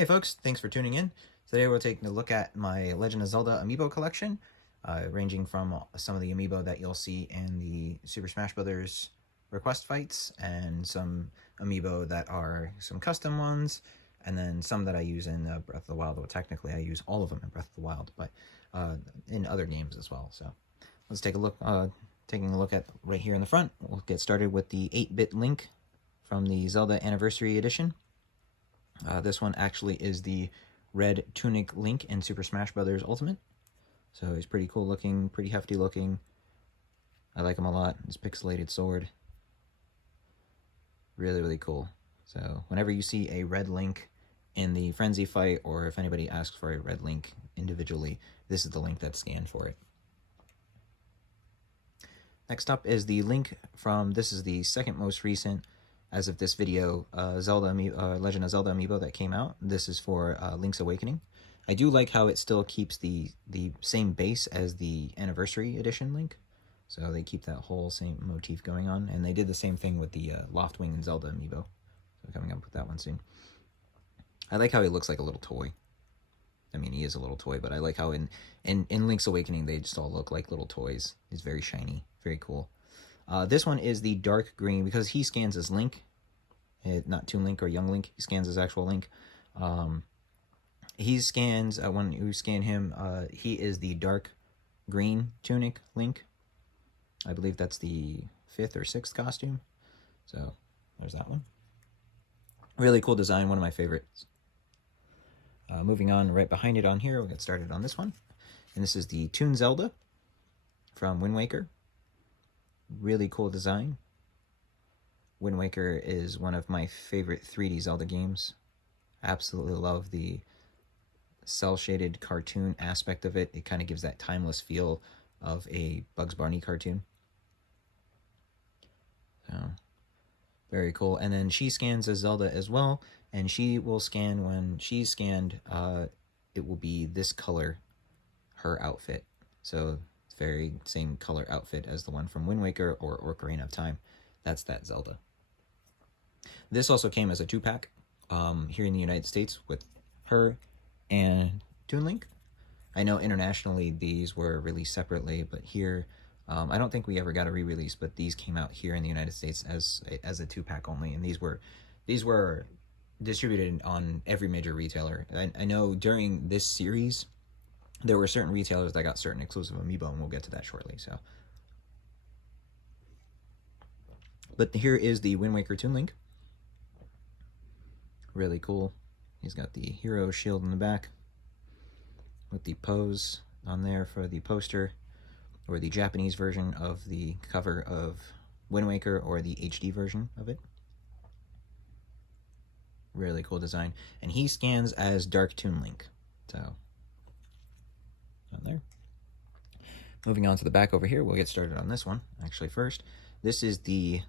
Hey folks, thanks for tuning in. Today we're taking a look at my Legend of Zelda Amiibo collection, ranging from some of the Amiibo that you'll see in the Super Smash Bros. Request fights, and some Amiibo that are some custom ones, and then some that I use in Breath of the Wild. Well, technically I use all of them in Breath of the Wild, but in other games as well. So let's take a look. Taking a look at right here in the front, we'll get started with the 8-bit Link from the Zelda Anniversary Edition. This one actually is the red Tunic Link in Super Smash Bros. Ultimate. So he's pretty cool looking, pretty hefty looking. I like him a lot. His pixelated sword. Really, really cool. So whenever you see a red Link in the Frenzy fight, or if anybody asks for a red Link individually, this is the Link that's scanned for it. Next up is the Link from, this is the second most recent, as of this video, Legend of Zelda Amiibo that came out. This is for Link's Awakening. I do like how it still keeps the same base as the Anniversary Edition Link. So they keep that whole same motif going on. And they did the same thing with the Loftwing and Zelda Amiibo. So coming up with that one soon. I like how he looks like a little toy. I mean, he is a little toy, but I like how in Link's Awakening they just all look like little toys. He's very shiny, very cool. This one is the dark green, because he scans as Link, not Toon Link or Young Link. He scans as actual Link. He scans, when you scan him, he is the dark green Tunic Link. I believe that's the 5th or 6th costume. So there's that one. Really cool design, one of my favorites. Moving on, right behind it on here, we'll get started on this one. And this is the Toon Zelda from Wind Waker. Really cool design. Wind Waker is one of my favorite 3D Zelda games. Absolutely love the cel-shaded cartoon aspect of it. It kind of gives that timeless feel of a Bugs Bunny cartoon. So, very cool. And then she scans as Zelda as well, and she will scan, when she's scanned, it will be this color, her outfit. So very same color outfit as the one from Wind Waker or Ocarina of Time. That's that Zelda. This also came as a 2-pack here in the United States with her and Toon Link. I know internationally these were released separately, but here I don't think we ever got a re-release, but these came out here in the United States as a 2-pack only, and these were distributed on every major retailer. I know during this series there were certain retailers that got certain exclusive Amiibo, and we'll get to that shortly. So, but here is the Wind Waker Toon Link. Really cool. He's got the hero shield in the back with the pose on there for the poster, or the Japanese version of the cover of Wind Waker, or the HD version of it. Really cool design. And he scans as Dark Toon Link. So on there. Moving on to the back over here, we'll get started on this one. Actually, first, this is the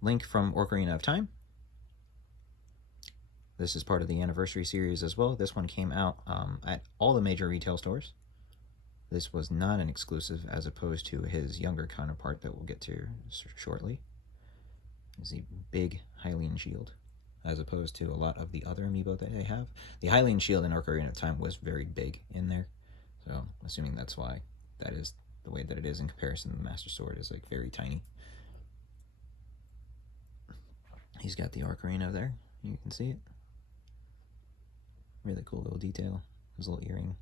Link from Ocarina of Time. This is part of the Anniversary series as well. This one came out at all the major retail stores. This was not an exclusive, as opposed to his younger counterpart that we'll get to shortly. Is the big Hylian shield, as opposed to a lot of the other Amiibo that they have. The Hylian shield in Ocarina of Time was very big in there. So, assuming that's why that is the way that it is in comparison to the Master Sword, is like very tiny. He's got the Ocarina there. You can see it. Really cool little detail. His little earring.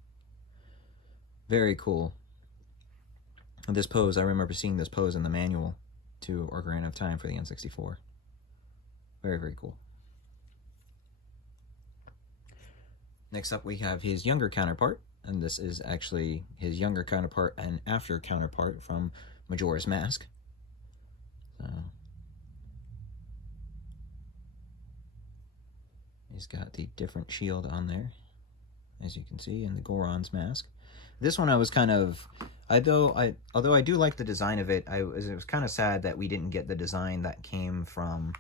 Very cool. And this pose, I remember seeing this pose in the manual to Ocarina of Time for the N64. Very, very cool. Next up, we have his younger counterpart. And this is actually his younger counterpart and after counterpart from Majora's Mask. So he's got the different shield on there, as you can see, in the Goron's mask. This one I was kind of, although I do like the design of it, it was kind of sad that we didn't get the design that came from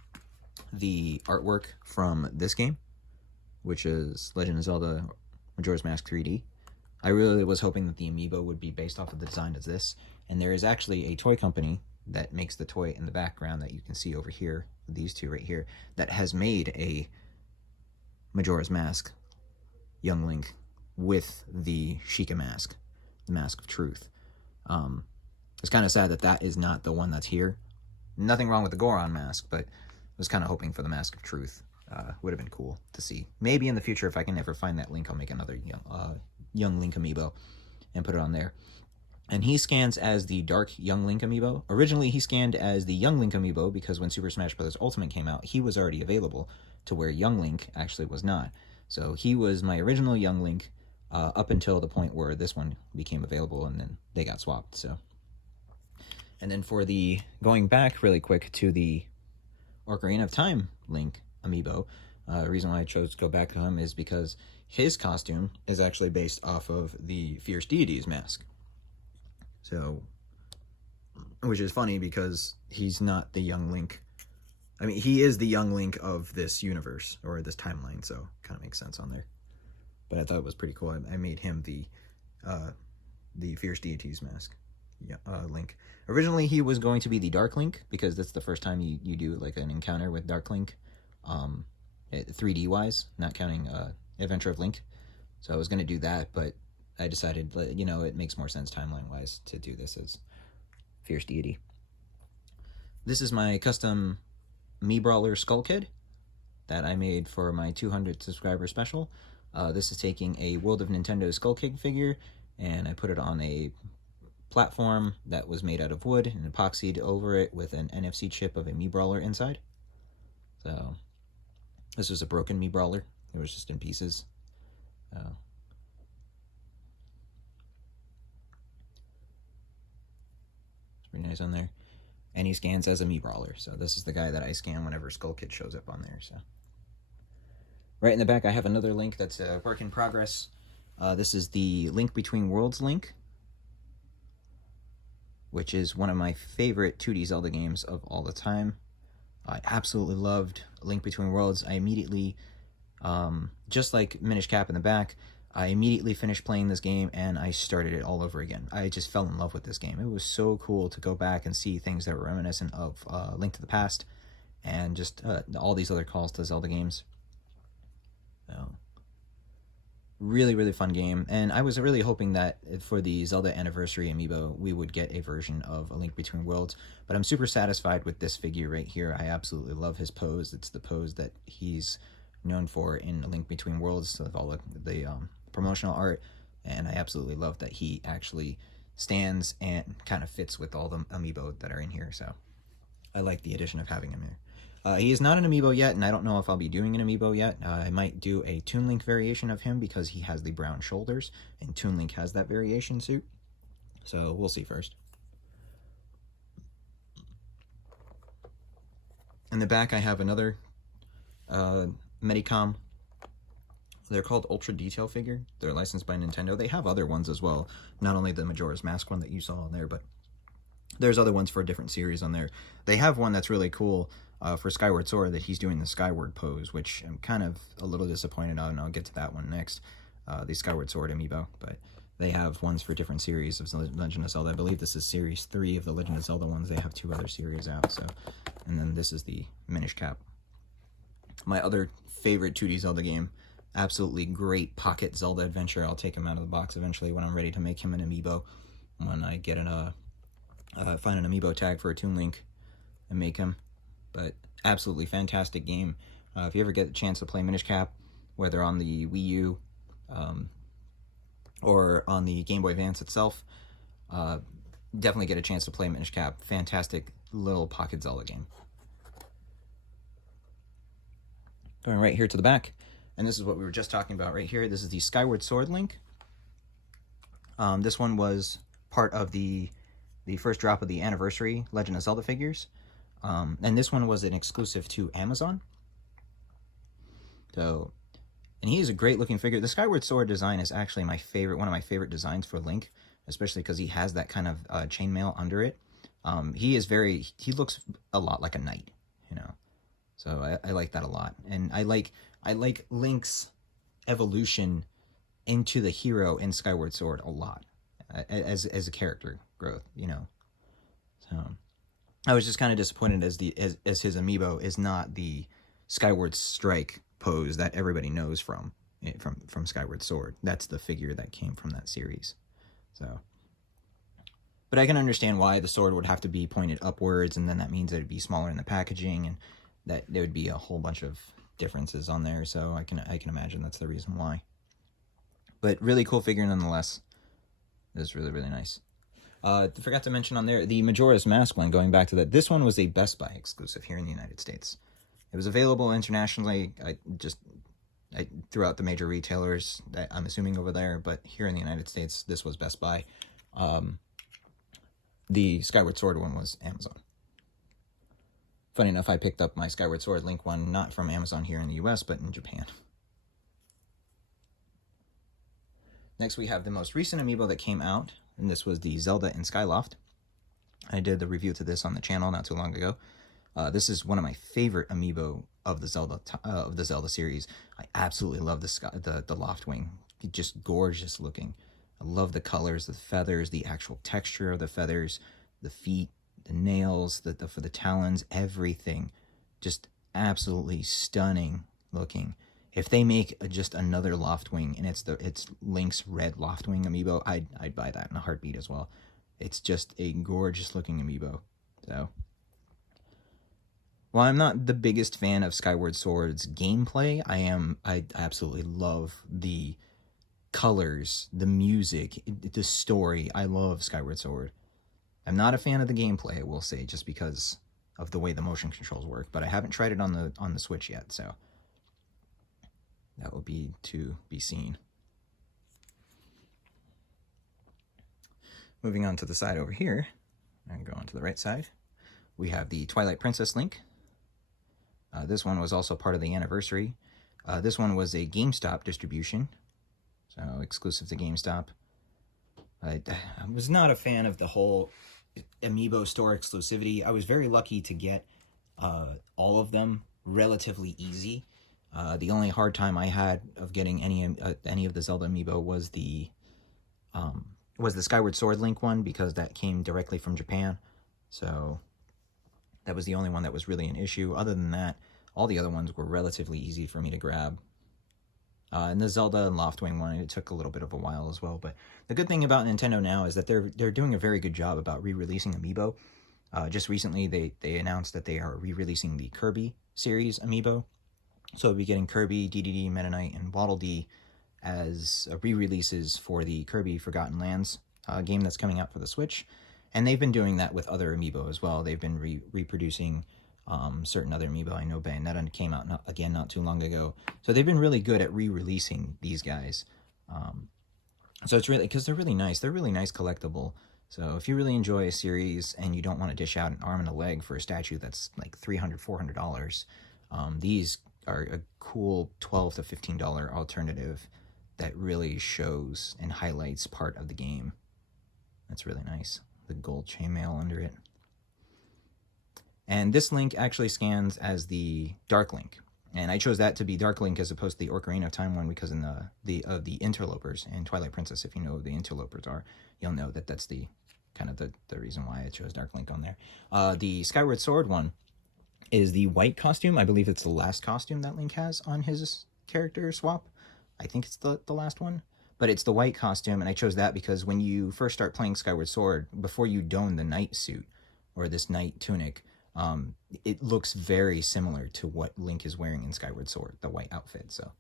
the artwork from this game, which is Legend of Zelda Majora's Mask 3D. I really was hoping that the Amiibo would be based off of the design of this, and there is actually a toy company that makes the toy in the background that you can see over here, these two right here, that has made a Majora's Mask young Link with the Sheikah mask, the Mask of Truth. It's kind of sad that that is not the one that's here. Nothing wrong with the Goron mask, but I was kind of hoping for the Mask of Truth. Would have been cool to see. Maybe in the future, if I can ever find that Link, I'll make another young Link amiibo and put it on there. And he scans as the Dark Young Link amiibo. Originally, he scanned as the Young Link amiibo because when Super Smash Bros. Ultimate came out, he was already available, to where Young Link actually was not. So he was my original Young Link up until the point where this one became available, and then they got swapped. So, and then for the going back really quick to the Ocarina of Time Link amiibo, the reason why I chose to go back to him is because his costume is actually based off of the Fierce Deity's mask. So, which is funny because he's not the young Link. I mean, he is the young Link of this universe, or this timeline, so kind of makes sense on there. But I thought it was pretty cool. I made him the Fierce Deity's mask, Link. Originally, he was going to be the Dark Link, because that's the first time you do like an encounter with Dark Link, 3D-wise, not counting Adventure of Link. So I was going to do that, but I decided, you know, it makes more sense timeline-wise to do this as Fierce Deity. This is my custom Mii Brawler Skull Kid that I made for my 200 subscriber special. This is taking a World of Nintendo Skull Kid figure, and I put it on a platform that was made out of wood and epoxied over it with an NFC chip of a Mii Brawler inside. So this was a broken Mii Brawler. It was just in pieces. Pretty nice on there. And he scans as a Mii Brawler. So this is the guy that I scan whenever Skull Kid shows up on there. So right in the back, I have another Link that's a work in progress. This is the Link Between Worlds Link, which is one of my favorite 2D Zelda games of all the time. I absolutely loved Link Between Worlds. I immediately, just like Minish Cap in the back, I immediately finished playing this game and I started it all over again. I just fell in love with this game. It was so cool to go back and see things that were reminiscent of Link to the Past and just all these other calls to Zelda games. So, really, really fun game. And I was really hoping that for the Zelda Anniversary Amiibo, we would get a version of A Link Between Worlds. But I'm super satisfied with this figure right here. I absolutely love his pose. It's the pose that he's known for in A Link Between Worlds, with all the promotional art, and I absolutely love that he actually stands and kind of fits with all the amiibo that are in here, so I like the addition of having him here. He is not an amiibo yet, and I don't know if I'll be doing an amiibo yet. I might do a Toon Link variation of him because he has the brown shoulders, and Toon Link has that variation suit, so we'll see first. In the back, I have another Medicom. They're called Ultra Detail figure. They're licensed by Nintendo. They have other ones as well. Not only the Majora's Mask one that you saw on there, but there's other ones for a different series on there. They have one that's really cool for Skyward Sword that he's doing the Skyward pose, which I'm kind of a little disappointed on, and I'll get to that one next. The Skyward Sword amiibo, but they have ones for different series of Legend of Zelda. I believe this is Series 3 of the Legend of Zelda ones. They have 2 other series out, so, and then this is the Minish Cap. My other favorite 2D Zelda game, absolutely great pocket Zelda adventure. I'll take him out of the box eventually when I'm ready to make him an amiibo. When I get find an amiibo tag for a Toon Link and make him. But absolutely fantastic game. If you ever get the chance to play Minish Cap, whether on the Wii U or on the Game Boy Advance itself, definitely get a chance to play Minish Cap. Fantastic little pocket Zelda game. Going right here to the back. And this is what we were just talking about right here. This is the Skyward Sword Link. This one was part of the first drop of the Anniversary Legend of Zelda figures. And this one was an exclusive to Amazon. So, and he is a great looking figure. The Skyward Sword design is actually my favorite, one of my favorite designs for Link, especially because he has that kind of chainmail under it. He looks a lot like a knight, you know. So I like that a lot. And I like Link's evolution into the hero in Skyward Sword a lot as a character growth, you know. So I was just kind of disappointed as his amiibo is not the Skyward Strike pose that everybody knows from from Skyward Sword. That's the figure that came from that series. So, but I can understand why the sword would have to be pointed upwards, and then that means that it'd be smaller in the packaging, and that there would be a whole bunch of differences on there. So I can imagine that's the reason why. But really cool figure nonetheless. It's really, really nice. I forgot to mention on there, the Majora's Mask one, going back to that, this one was a Best Buy exclusive here in the United States. It was available internationally, throughout the major retailers, I'm assuming over there, but here in the United States, this was Best Buy. The Skyward Sword one was Amazon. Funny enough, I picked up my Skyward Sword Link one not from Amazon here in the US, but in Japan. Next, we have the most recent Amiibo that came out, and this was the Zelda in Skyloft. I did the review to this on the channel not too long ago. This is one of my favorite Amiibo of the Zelda series. I absolutely love the Loft Wing. Just gorgeous looking. I love the colors, the feathers, the actual texture of the feathers, the feet, the nails, for the talons, everything. Just absolutely stunning looking. If they make just another Loftwing and it's Link's red Loftwing Amiibo, I'd buy that in a heartbeat as well. It's just a gorgeous looking Amiibo. So, while I'm not the biggest fan of Skyward Sword's gameplay, I absolutely love the colors, the music, the story. I love Skyward Sword. I'm not a fan of the gameplay, I will say, just because of the way the motion controls work, but I haven't tried it on the Switch yet, so that will be to be seen. Moving on to the side over here, and go on to the right side, we have the Twilight Princess Link. This one was also part of the anniversary. This one was a GameStop distribution, so exclusive to GameStop. I was not a fan of the whole Amiibo store exclusivity. I was very lucky to get all of them relatively easy. The only hard time I had of getting any of the Zelda Amiibo was the Skyward Sword Link one, because that came directly from Japan. So that was the only one that was really an issue. Other than that, all the other ones were relatively easy for me to grab. And the Zelda and Loftwing one, it took a little bit of a while as well. But the good thing about Nintendo now is that they're doing a very good job about re-releasing Amiibo. Just recently, they announced that they are re-releasing the Kirby series Amiibo. So we'll be getting Kirby, DDD, Meta Knight, and Waddle Dee as re-releases for the Kirby Forgotten Lands game that's coming out for the Switch. And they've been doing that with other Amiibo as well. They've been reproducing certain other Amiibo. I know Bayonetta came out not too long ago. So they've been really good at re-releasing these guys. So it's really, because they're really nice. They're really nice collectible. So if you really enjoy a series and you don't want to dish out an arm and a leg for a statue that's like $300, $400, these are a cool $12 to $15 alternative that really shows and highlights part of the game. That's really nice. The gold chainmail under it. And this Link actually scans as the Dark Link. And I chose that to be Dark Link as opposed to the Ocarina of Time one, because in the interlopers in Twilight Princess, if you know who the interlopers are, you'll know that that's the kind of the reason why I chose Dark Link on there. The Skyward Sword one is the white costume. I believe it's the last costume that Link has on his character swap. I think it's the last one. But it's the white costume, and I chose that because when you first start playing Skyward Sword, before you don the knight suit, or this knight tunic, it looks very similar to what Link is wearing in Skyward Sword, the white outfit. So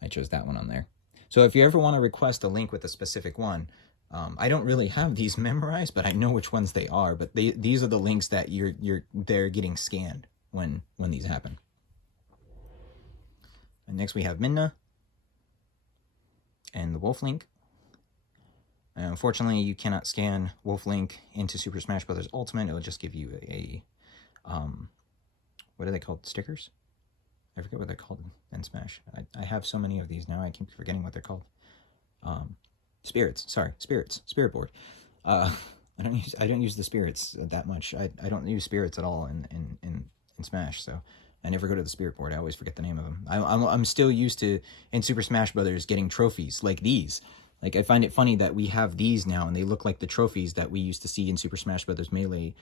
I chose that one on there. So if you ever want to request a Link with a specific one, I don't really have these memorized, but I know which ones they are. But these are the links that they're getting scanned when these happen. And next we have Midna and the Wolf Link. Unfortunately, you cannot scan Wolf Link into Super Smash Bros. Ultimate. It'll just give you a what are they called? Stickers? I forget what they're called in Smash. I have so many of these now, I keep forgetting what they're called. Spirits. Sorry, spirits. Spirit board. I don't use the spirits that much. I don't use spirits at all in Smash, so I never go to the spirit board. I always forget the name of them. I'm still used to, in Super Smash Brothers, getting trophies like these. Like, I find it funny that we have these now, and they look like the trophies that we used to see in Super Smash Brothers Melee,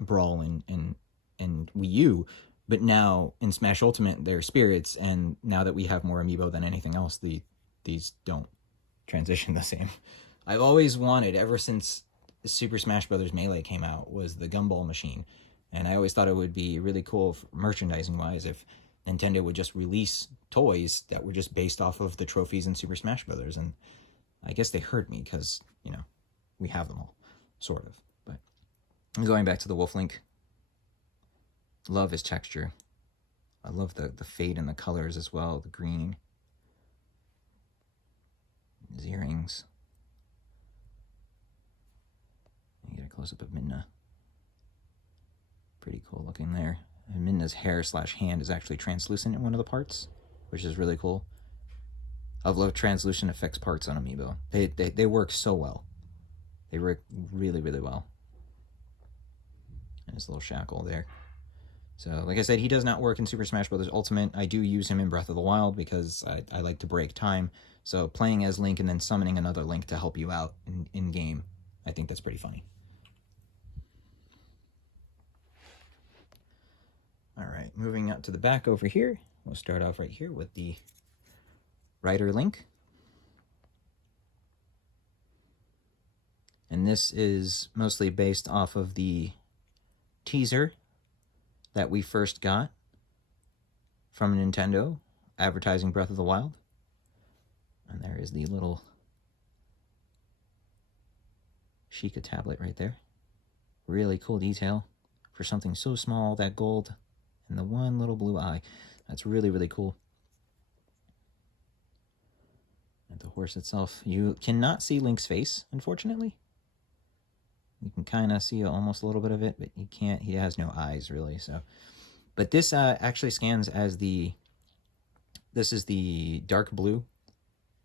Brawl, and Wii U, But now in Smash Ultimate, they're spirits, and now that we have more amiibo than anything else, these don't transition the same. I've always wanted, ever since Super Smash Bros. Melee came out, was the gumball machine. And I always thought it would be really cool merchandising-wise if Nintendo would just release toys that were just based off of the trophies in Super Smash Bros. And I guess they heard me because, you know, we have them all, sort of. But going back to the Wolf Link, love his texture. I love the fade in the colors as well, the green. His earrings. You get a close-up of Midna. Pretty cool looking there. And Midna's hair / hand is actually translucent in one of the parts, which is really cool. I love translucent effects parts on Amiibo. They work so well. They work really, really well. And his little shackle there. So, like I said, he does not work in Super Smash Bros. Ultimate. I do use him in Breath of the Wild because I like to break time. So playing as Link and then summoning another Link to help you out in-game, I think that's pretty funny. Alright, moving out to the back over here. We'll start off right here with the Rider Link. And this is mostly based off of the teaser that we first got from Nintendo advertising Breath of the Wild. And there is the little Sheikah tablet right there. Really cool detail for something so small, that gold and the one little blue eye. That's really, really cool. And the horse itself, you cannot see Link's face, unfortunately. You can kind of see almost a little bit of it, but you can't. He has no eyes, really. So, but this actually scans as the... This is the dark blue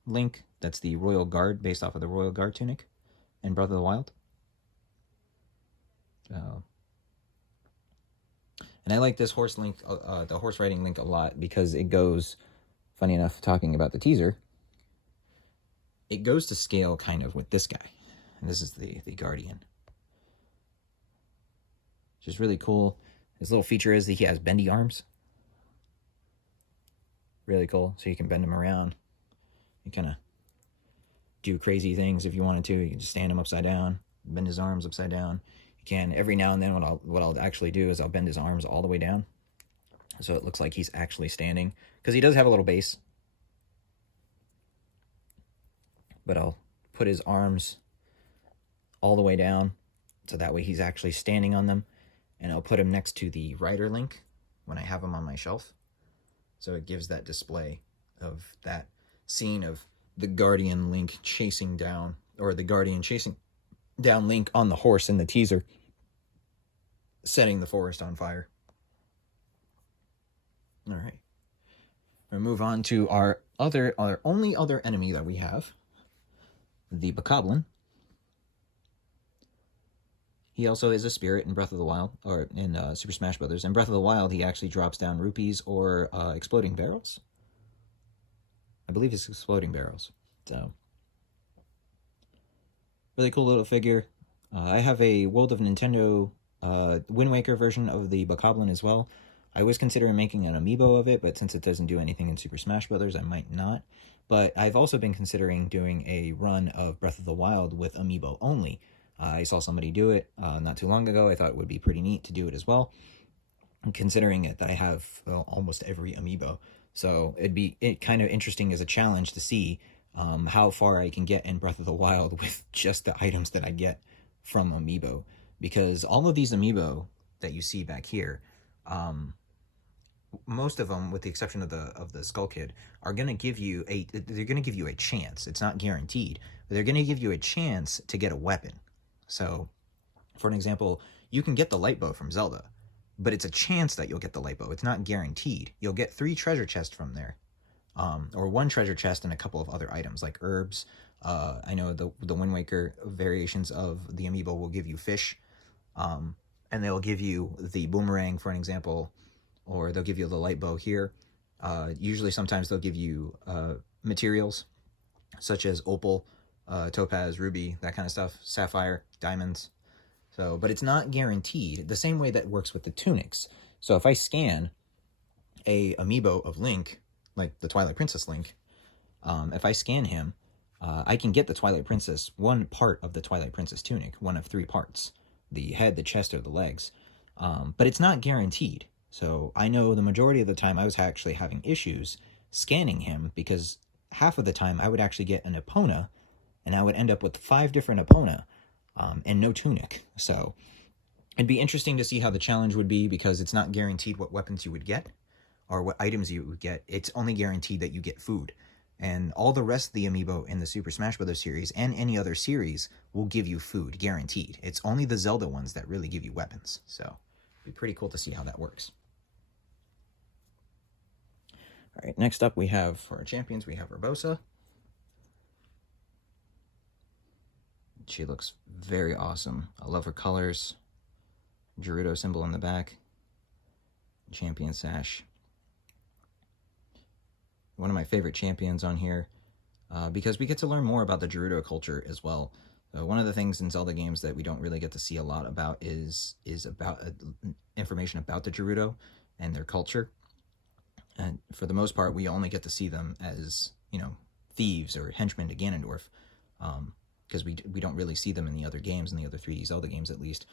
Link. That's the Royal Guard, based off of the Royal Guard tunic in Breath of the Wild. So, and I like this horse Link, the horse riding Link, a lot because it goes, funny enough, talking about the teaser, it goes to scale kind of with this guy. And this is the Guardian. Which is really cool. His little feature is that he has bendy arms. Really cool. So you can bend him around. You kind of do crazy things if you wanted to. You can just stand him upside down, bend his arms upside down. You can, every now and then, what I'll actually do is I'll bend his arms all the way down, so it looks like he's actually standing, because he does have a little base. But I'll put his arms all the way down, so that way he's actually standing on them, and I'll put him next to the Rider Link when I have him on my shelf. So it gives that display of that scene of the Guardian Link chasing down, or the Guardian chasing down Link on the horse in the teaser, setting the forest on fire. All right. We'll move on to our only other enemy that we have, the Bokoblin. He also is a spirit in Breath of the Wild, or in Super Smash Bros. In Breath of the Wild, he actually drops down rupees or exploding barrels. I believe it's exploding barrels. So, really cool little figure. I have a World of Nintendo Wind Waker version of the Bokoblin as well. I was considering making an amiibo of it, but since it doesn't do anything in Super Smash Bros., I might not. But I've also been considering doing a run of Breath of the Wild with amiibo only. I saw somebody do it not too long ago. I thought it would be pretty neat to do it as well, considering it that I have almost every amiibo. So it'd be kind of interesting as a challenge to see how far I can get in Breath of the Wild with just the items that I get from amiibo. Because all of these amiibo that you see back here, most of them, with the exception of the Skull Kid, are going to give you a chance. It's not guaranteed, but they're going to give you a chance to get a weapon. So, for an example, you can get the light bow from Zelda, but it's a chance that you'll get the light bow. It's not guaranteed. You'll get 3 treasure chests from there, or 1 treasure chest and a couple of other items like herbs. I know the Wind Waker variations of the amiibo will give you fish, and they'll give you the boomerang, for an example, or they'll give you the light bow here. Usually, sometimes they'll give you materials such as opal, topaz, ruby, that kind of stuff, sapphire, diamonds. So, but it's not guaranteed. The same way that works with the tunics. So if I scan a amiibo of Link, like the Twilight Princess Link, if I scan him, I can get the Twilight Princess, one part of the Twilight Princess tunic, one of 3 parts, the head, the chest, or the legs. But it's not guaranteed. So I know the majority of the time I was actually having issues scanning him, because half of the time I would actually get an Epona, and I would end up with 5 different Epona, and no tunic. So it'd be interesting to see how the challenge would be, because it's not guaranteed what weapons you would get or what items you would get. It's only guaranteed that you get food. And all the rest of the amiibo in the Super Smash Bros. Series and any other series will give you food, guaranteed. It's only the Zelda ones that really give you weapons. So it'd be pretty cool to see how that works. All right, next up we have, for our champions, we have Urbosa. She looks very awesome. I love her colors. Gerudo symbol in the back. Champion sash. One of my favorite champions on here, because we get to learn more about the Gerudo culture as well. One of the things in Zelda games that we don't really get to see a lot about is about information about the Gerudo and their culture. And for the most part, we only get to see them as, you know, thieves or henchmen to Ganondorf, because we don't really see them in the other games, in the other 3D Zelda games at least.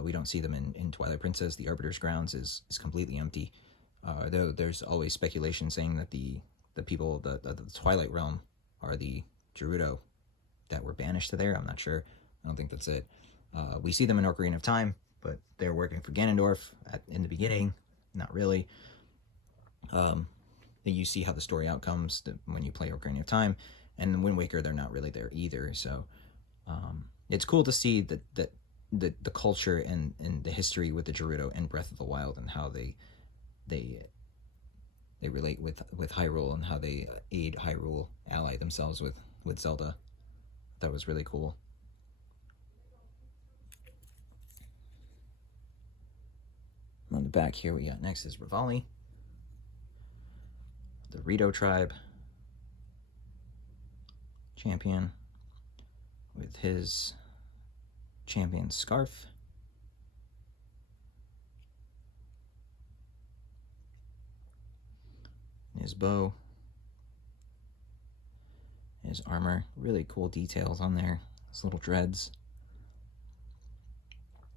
We don't see them in Twilight Princess. The Arbiter's Grounds is completely empty. Though there's always speculation saying that the people of the Twilight Realm are the Gerudo that were banished to there. I'm not sure. I don't think that's it. We see them in Ocarina of Time, but they're working for Ganondorf in the beginning. Not really. You see how the story outcomes when you play Ocarina of Time, and in Wind Waker they're not really there either. So it's cool to see that the culture and the history with the Gerudo and Breath of the Wild, and how they relate with Hyrule, and how they aid Hyrule, ally themselves with Zelda. That was really cool. On the back here, we got next is Revali, the Rito tribe champion, with his champion scarf. His bow, his armor, really cool details on there, his little dreads.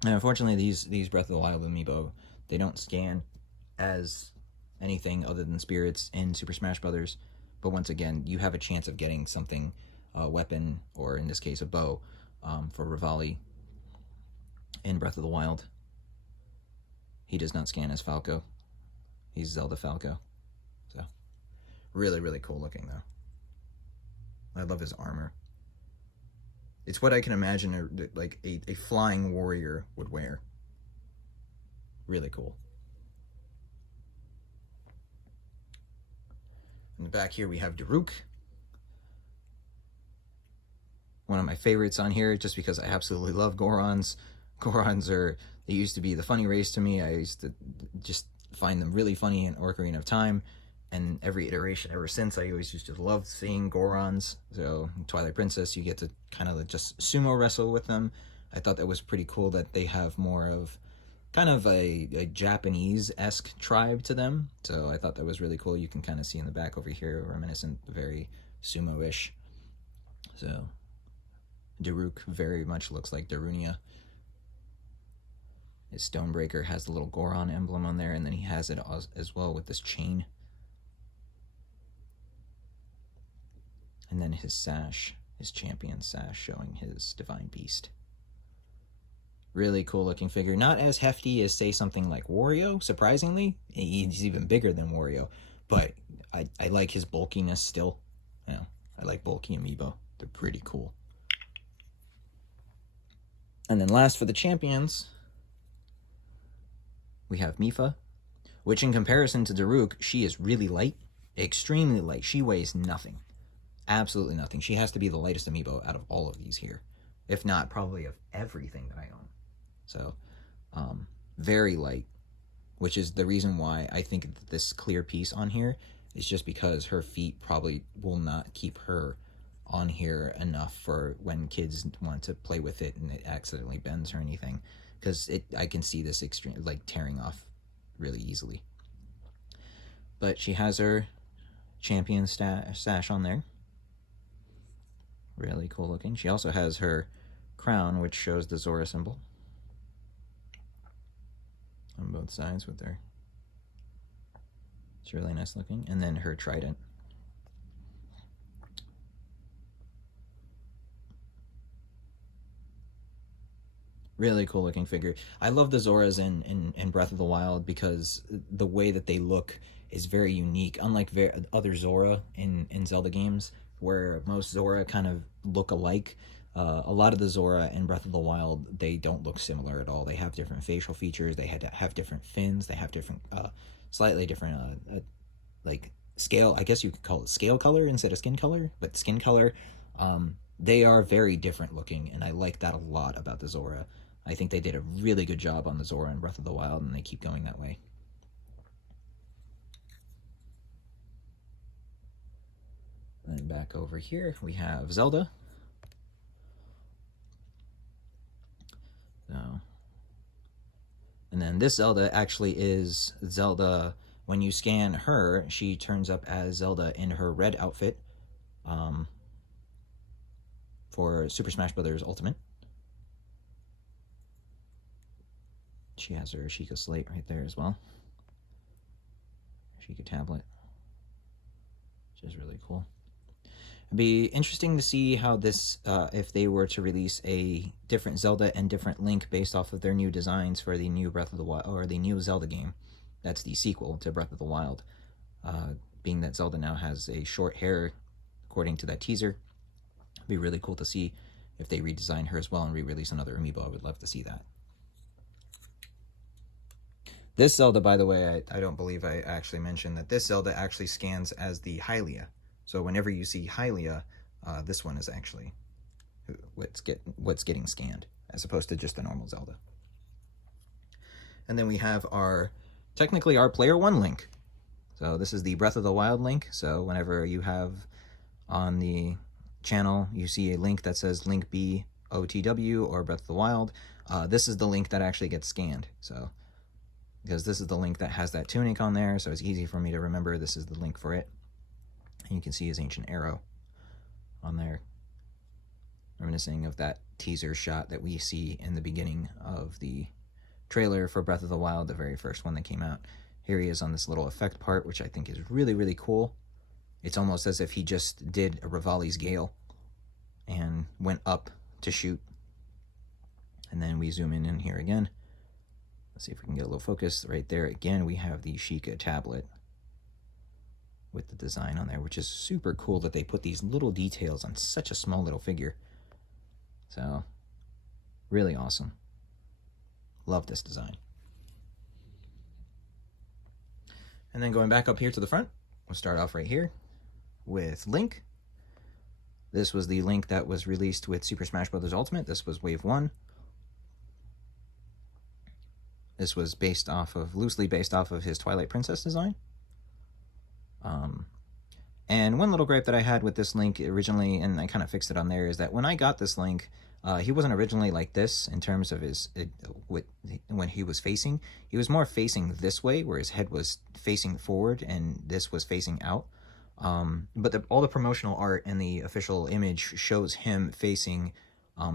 And unfortunately, these Breath of the Wild amiibo, they don't scan as anything other than spirits in Super Smash Brothers. But once again, you have a chance of getting something, a weapon, or in this case a bow, for Revali in Breath of the Wild. He does not scan as Falco. He's Zelda Falco. So really, really cool looking though. I love his armor. It's what I can imagine like a flying warrior would wear. Really cool. In the back here we have Daruk. One of my favorites on here, just because I absolutely love Gorons. Gorons they used to be the funny race to me. I used to just find them really funny in Ocarina of Time. And every iteration ever since, I always used to love seeing Gorons. So in Twilight Princess, you get to kind of just sumo wrestle with them. I thought that was pretty cool that they have more of kind of a Japanese-esque tribe to them. So I thought that was really cool. You can kind of see in the back over here, reminiscent, very sumo-ish. So Daruk very much looks like Darunia. His Stonebreaker has the little Goron emblem on there, and then he has it as well with this chain. And then his sash, his champion sash, showing his Divine Beast. Really cool looking figure. Not as hefty as, say, something like Wario, surprisingly. He's even bigger than Wario. But I like his bulkiness still. You know, I like bulky amiibo. They're pretty cool. And then last for the champions, we have Mifa, which in comparison to Daruk, she is really light. Extremely light. She weighs nothing. Absolutely nothing. She has to be the lightest amiibo out of all of these here. If not, probably of everything that I own. So, very light, which is the reason why I think that this clear piece on here is just because her feet probably will not keep her on here enough for when kids want to play with it and it accidentally bends or anything. Because I can see this extreme, like, tearing off really easily. But she has her champion sash on there. Really cool looking. She also has her crown, which shows the Zora symbol on both sides with her. It's really nice looking. And then her trident. Really cool looking figure. I love the Zoras in Breath of the Wild because the way that they look is very unique. Unlike other Zora in Zelda games, where most Zora kind of look alike, a lot of the Zora in Breath of the Wild, they don't look similar at all. They have different facial features. They have different fins. They have different, slightly different, like scale. I guess you could call it scale color instead of skin color, but skin color. They are very different looking, and I like that a lot about the Zora. I think they did a really good job on the Zora in Breath of the Wild, and they keep going that way. Then back over here, we have Zelda. So, and then this Zelda actually is Zelda. When you scan her, she turns up as Zelda in her red outfit for Super Smash Bros. Ultimate. She has her Sheikah Slate right there as well. Sheikah tablet, which is really cool. It'd be interesting to see how this, if they were to release a different Zelda and different Link based off of their new designs for the new Breath of the Wild, or the new Zelda game. That's the sequel to Breath of the Wild. Being that Zelda now has a short hair, according to that teaser, it'd be really cool to see if they redesign her as well and re-release another Amiibo. I would love to see that. This Zelda, by the way, I don't believe I actually mentioned that this Zelda actually scans as the Hylia. So whenever you see Hylia, this one is actually what's getting scanned, as opposed to just the normal Zelda. And then we have technically our Player 1 Link. So this is the Breath of the Wild Link. So whenever you have on the channel, you see a link that says Link B OTW or Breath of the Wild, this is the link that actually gets scanned. So, because this is the link that has that Tunic on there, so it's easy for me to remember this is the link for it. And you can see his ancient arrow on there, reminiscing of that teaser shot that we see in the beginning of the trailer for Breath of the Wild, the very first one that came out. Here he is on this little effect part, which I think is really, really cool. It's almost as if he just did a Rivali's Gale and went up to shoot. And then we zoom in here again. Let's see if we can get a little focus. Right there again, we have the Sheikah tablet with the design on there, which is super cool that they put these little details on such a small little figure. So, really awesome. Love this design. And then going back up here to the front, we'll start off right here with Link. This was the Link that was released with Super Smash Bros. Ultimate. This was Wave 1. This was loosely based off of his Twilight Princess design. And one little gripe that I had with this Link originally, and I kind of fixed it on there, is that when I got this Link, he wasn't originally like this in terms of when he was facing. He was more facing this way, where his head was facing forward and this was facing out. But all the promotional art and the official image shows him facing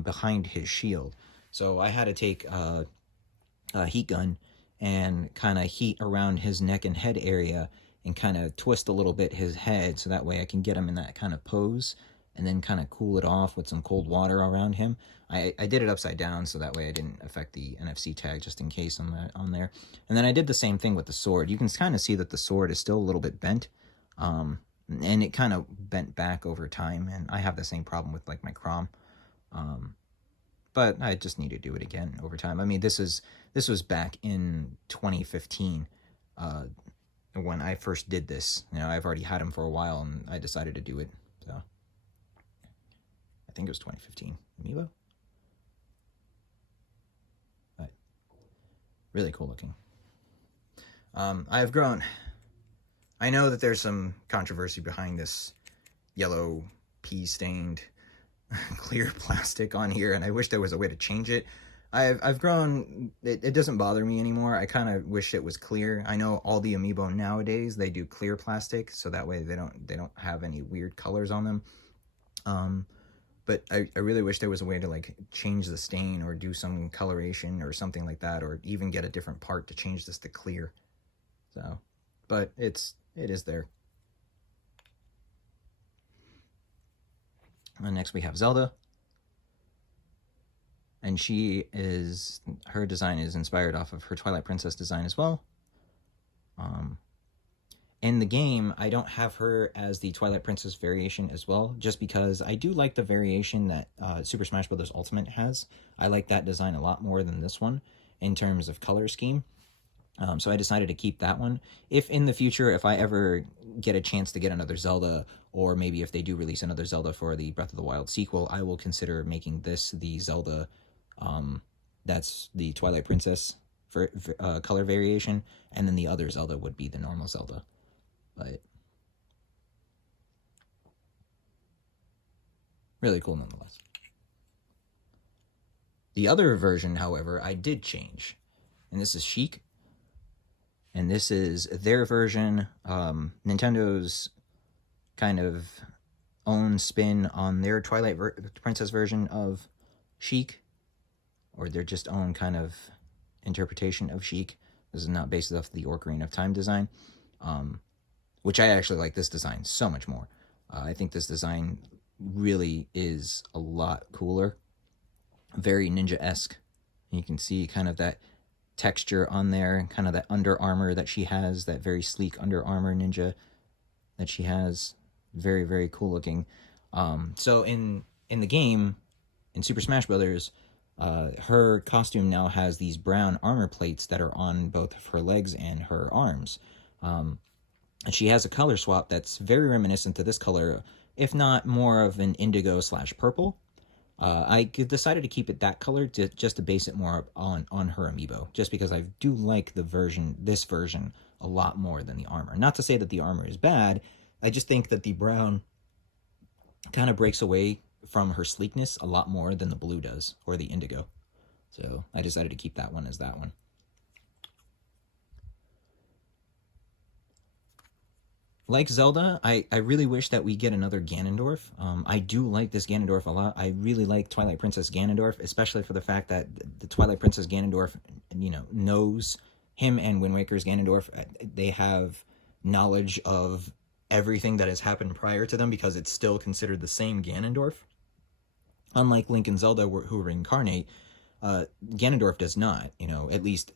behind his shield. So I had to take a heat gun and kind of heat around his neck and head area and kind of twist a little bit his head, so that way I can get him in that kind of pose and then kind of cool it off with some cold water around him. I did it upside down, so that way I didn't affect the NFC tag, just in case on there. And then I did the same thing with the sword. You can kind of see that the sword is still a little bit bent, and it kind of bent back over time, and I have the same problem with like my Crom. But I just need to do it again over time. I mean, this was back in 2015, when I first did this. You know, I've already had him for a while, and I decided to do it. So I think it was 2015. Amiibo? But really cool looking. I have grown. I know that there's some controversy behind this yellow pea-stained clear plastic on here, and I wish there was a way to change it. I've grown. It doesn't bother me anymore. I kind of wish it was clear. I know all the amiibo nowadays they do clear plastic, so that way they don't have any weird colors on them. Um, but I really wish there was a way to like change the stain or do some coloration or something like that, or even get a different part to change this to clear. So, but it is there. And next we have Zelda. And her design is inspired off of her Twilight Princess design as well. In the game, I don't have her as the Twilight Princess variation as well, just because I do like the variation that Super Smash Bros. Ultimate has. I like that design a lot more than this one in terms of color scheme. So I decided to keep that one. If in the future, if I ever get a chance to get another Zelda, or maybe if they do release another Zelda for the Breath of the Wild sequel, I will consider making this the Zelda that's the Twilight Princess for color variation, and then the other Zelda would be the normal Zelda. But really cool nonetheless. The other version, however, I did change, and this is Sheik, and this is their version, Nintendo's kind of own spin on their Twilight Princess version of Sheik, or their just own kind of interpretation of Sheik. This is not based off the Ocarina of Time design, which I actually like this design so much more. I think this design really is a lot cooler, very ninja-esque. You can see kind of that texture on there, kind of that Under Armour that she has, that very sleek Under Armour ninja that she has. Very, very cool looking. So in the game, in Super Smash Brothers, her costume now has these brown armor plates that are on both of her legs and her arms. And she has a color swap that's very reminiscent to this color, if not more of an indigo / purple. I decided to keep it that color just to base it more on her amiibo, just because I do like this version a lot more than the armor. Not to say that the armor is bad, I just think that the brown kind of breaks away from her sleekness a lot more than the blue does, or the indigo. So I decided to keep that one as that one. Like Zelda, I really wish that we get another Ganondorf. I do like this Ganondorf a lot. I really like Twilight Princess Ganondorf, especially for the fact that the Twilight Princess Ganondorf, knows him and Wind Waker's Ganondorf. They have knowledge of everything that has happened prior to them because it's still considered the same Ganondorf. Unlike Link and Zelda, who reincarnate, Ganondorf does not. At least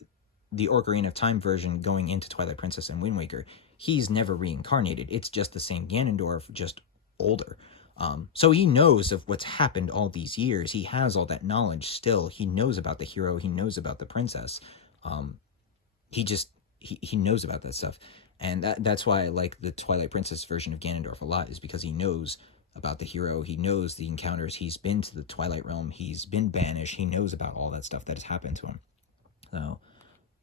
the Ocarina of Time version going into Twilight Princess and Wind Waker, he's never reincarnated. It's just the same Ganondorf, just older. So he knows of what's happened all these years. He has all that knowledge still. He knows about the hero. He knows about the princess. He knows about that stuff. And that's why I like the Twilight Princess version of Ganondorf a lot, is because he knows about the hero. He knows the encounters. He's been to the Twilight Realm. He's been banished. He knows about all that stuff that has happened to him. So,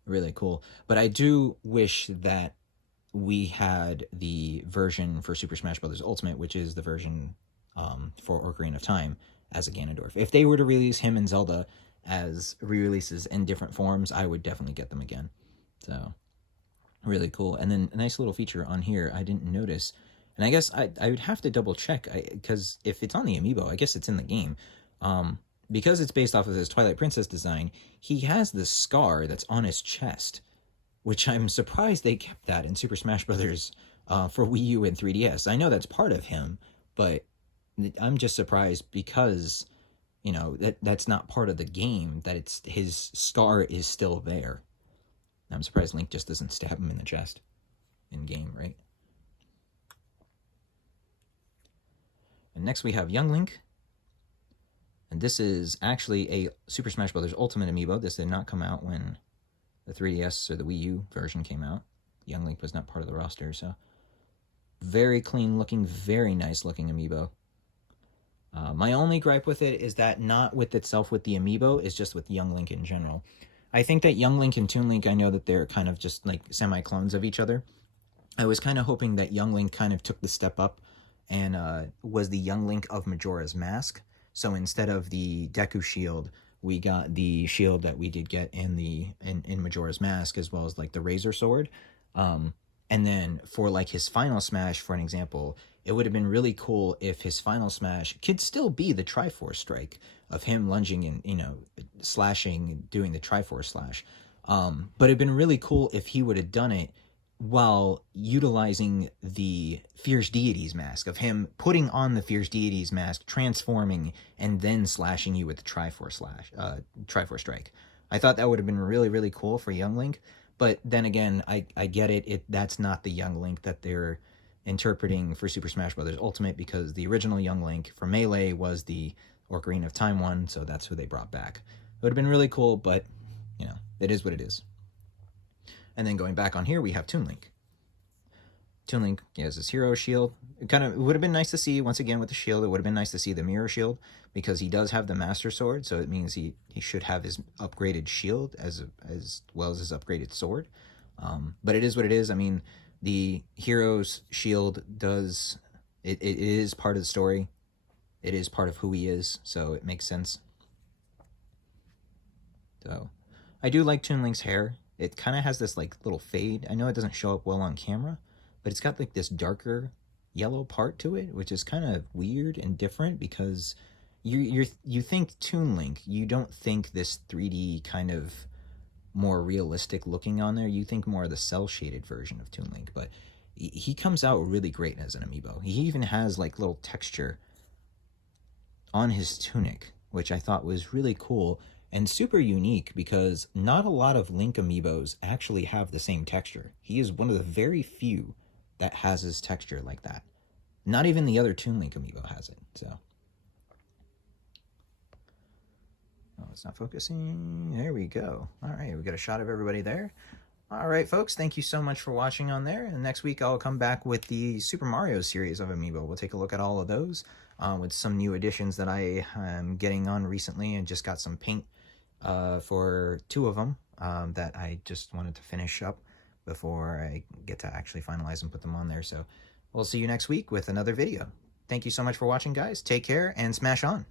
really cool. But I do wish that we had the version for Super Smash Bros. Ultimate, which is the version for Ocarina of Time, as a Ganondorf. If they were to release him and Zelda as re-releases in different forms, I would definitely get them again. So, really cool. And then a nice little feature on here I didn't notice, and I guess I would have to double check, because if it's on the Amiibo, I guess it's in the game. Because it's based off of his Twilight Princess design, he has this scar that's on his chest, which I'm surprised they kept that in Super Smash Bros. For Wii U and 3DS. I know that's part of him, but I'm just surprised because, that's not part of the game, that it's his scar is still there. I'm surprised Link just doesn't stab him in the chest in game, right? And next we have Young Link. And this is actually a Super Smash Bros. Ultimate Amiibo. This did not come out when the 3DS or the Wii U version came out. Young Link was not part of the roster, so very clean looking, very nice looking Amiibo. My only gripe with it is that not with itself with the Amiibo, is just with Young Link in general. I think that Young Link and Toon Link, I know that they're kind of just like semi-clones of each other. I was kind of hoping that Young Link kind of took the step up and was the Young Link of Majora's Mask. So instead of the Deku Shield we got the shield that we did get in Majora's Mask, as well as like the Razor Sword. And then for like his final smash, for an example, it would have been really cool if his final smash could still be the Triforce Strike of him lunging and, you know, slashing, doing the Triforce Slash. But it'd been really cool if he would have done it while utilizing the Fierce Deity's mask, of him putting on the Fierce Deity's mask, transforming, and then slashing you with the Triforce Strike. I thought that would have been really, really cool for Young Link. But then again, I get it. That's not the Young Link that they're interpreting for Super Smash Bros. Ultimate, because the original Young Link for Melee was the Ocarina of Time one, so that's who they brought back. It would have been really cool, but, you know, it is what it is. And then going back on here, we have Toon Link. Toon Link has his hero shield. It would have been nice to see, once again, with the shield, it would have been nice to see the mirror shield, because he does have the Master Sword, so it means he should have his upgraded shield as well as his upgraded sword. But it is what it is. I mean, the hero's shield does... It is part of the story. It is part of who he is, so it makes sense. So, I do like Toon Link's hair. It kind of has this like little fade. I know it doesn't show up well on camera, but it's got like this darker yellow part to it, which is kind of weird and different, because you think Toon Link, you don't think this 3D kind of more realistic looking on there. You think more of the cell shaded version of Toon Link, but he comes out really great as an amiibo. He even has like little texture on his tunic, which I thought was really cool and super unique, because not a lot of Link amiibos actually have the same texture. He is one of the very few that has his texture like that. Not even the other Toon Link amiibo has it, so. Oh, it's not focusing. There we go. All right, we got a shot of everybody there. All right, folks, thank you so much for watching on there. And next week, I'll come back with the Super Mario series of amiibo. We'll take a look at all of those with some new additions that I am getting on recently, and just got some paint for 2 of them that I just wanted to finish up before I get to actually finalize and put them on there. So we'll see you next week with another video. Thank you so much for watching, guys. Take care and smash on.